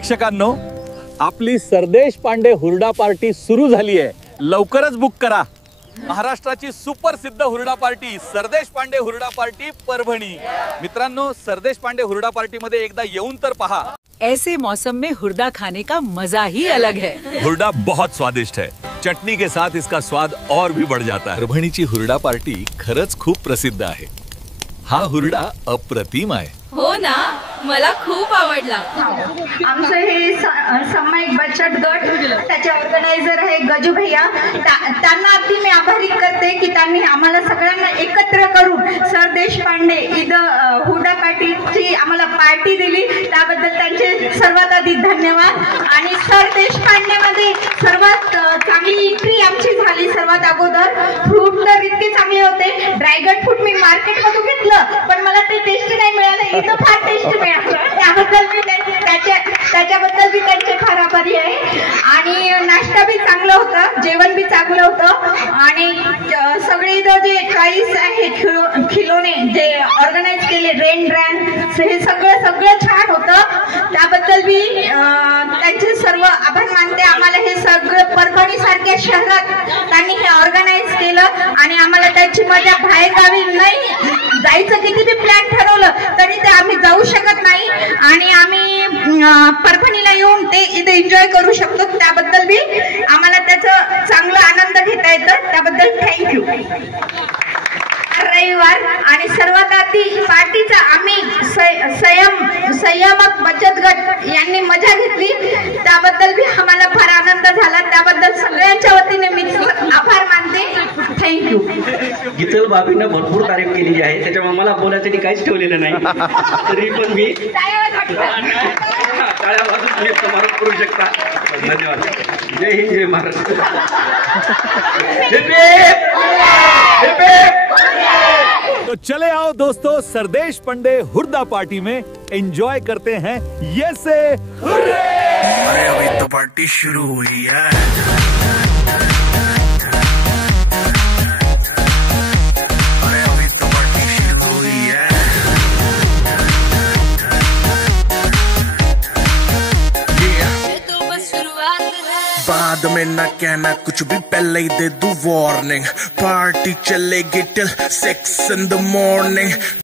प्रेक्षकांनो, आपली सरदेश पांडे हुरडा पार्टी सुरू झाली आहे। लवकरच बुक करा। महाराष्ट्राची सुप्रसिद्ध हुरडा पार्टी सरदेश पांडे हुरडा पार्टी परभणी। मित्रांनो, सरदेश पांडे हुरडा पार्टी मध्ये एकदा येऊन तर पहा। ऐसे मौसम में हुरडा खाने का मजा ही अलग है। हुरडा बहुत स्वादिष्ट है, चटनी के साथ इसका स्वाद और भी बढ़ जाता है। परभणीची हुरडा पार्टी खरंच खूप प्रसिद्ध आहे। हा हुरडा अप्रतिम आहे। हो ना, मला खूप आवडला। आमचं हे सामायिक बचत गट त्याचे ऑर्गनायझर आहे गजू भैया, त्यांना अगदी मी आभारी करते की त्यांनी आम्हाला सगळ्यांना एकत्र करून सरदेश पांडे इथं हुरडा पार्टीची आम्हाला पार्टी दिली, त्याबद्दल त्यांचे सर्वात आधी धन्यवाद। आणि सरदेश पांडे मध्ये सर्वात चांगली एंट्री आमची झाली। सर्वात अगोदर फ्रूट तर इतके चांगले होते, ड्रॅगन फ्रूट मी मार्केटमधून घेतलं पण मला ते टेस्टी नाही मिळालं, इथं फार टेस्टी मिळालं, त्याबद्दल मी त्याच्याबद्दल मी त्यांचे फार आभारी आहे। आणि नाश्ता बी चांगलं होतं, जेवण बी चांगलं होतं आणि सगळे इथं जे प्राइस आहे खिलोने जे ऑर्गनाइज केले रेन ड्रॅन हे सगळं छान होतं, त्याबद्दल मी त्यांचे सर्व आभार मानते। आम्हाला हे सगळं परभणी सारख्या शहरात त्यांनी हे ऑर्गनाइज केलं आणि आम्हाला त्याची मजा बाहेर गावी नाही जायचं, किती बी प्लॅन ठरवलं तरी ते आम्ही जाऊ शकत नाही आणि आम्ही परभणीला येऊन ते इथे एन्जॉय करू शकतो, त्याबद्दल बी आम्हाला त्याचा चांगला आनंद घेता येतं, त्याबद्दल थँक्यू। रविवार आणि सर्वात आधी पार्टीचा आम्ही संयमक बचत गट यांनी मजा घेतली, त्याबद्दल बी आम्हाला फार आनंद झाला, त्याबद्दल सगळ्यांच्या वतीने मी आभार मानते, थँक्यू। गीतल भाभीनं भरपूर तारीफ केलेली आहे, त्याच्यामुळे मला बोलायसाठी काहीच ठेवलेलं नाही, तरी पण मी टाळ्या वाजवून तुम्ही समारोप करू शकता। धन्यवाद। जय हिंद, जय महाराष्ट्र। तो चले आओ दोस्तों, सरदेश पांडे हुरडा पार्टी में एंजॉय करते हैं ये से हुर्रे। अरे अभी तो पार्टी शुरू हुई है। अरे अभी तो पार्टी शुरू हुई है। बाद में न कहना कुछ भी, पहले ही दे दूं वार्निंग। पार्टी चलेगी टिल 6 in the morning।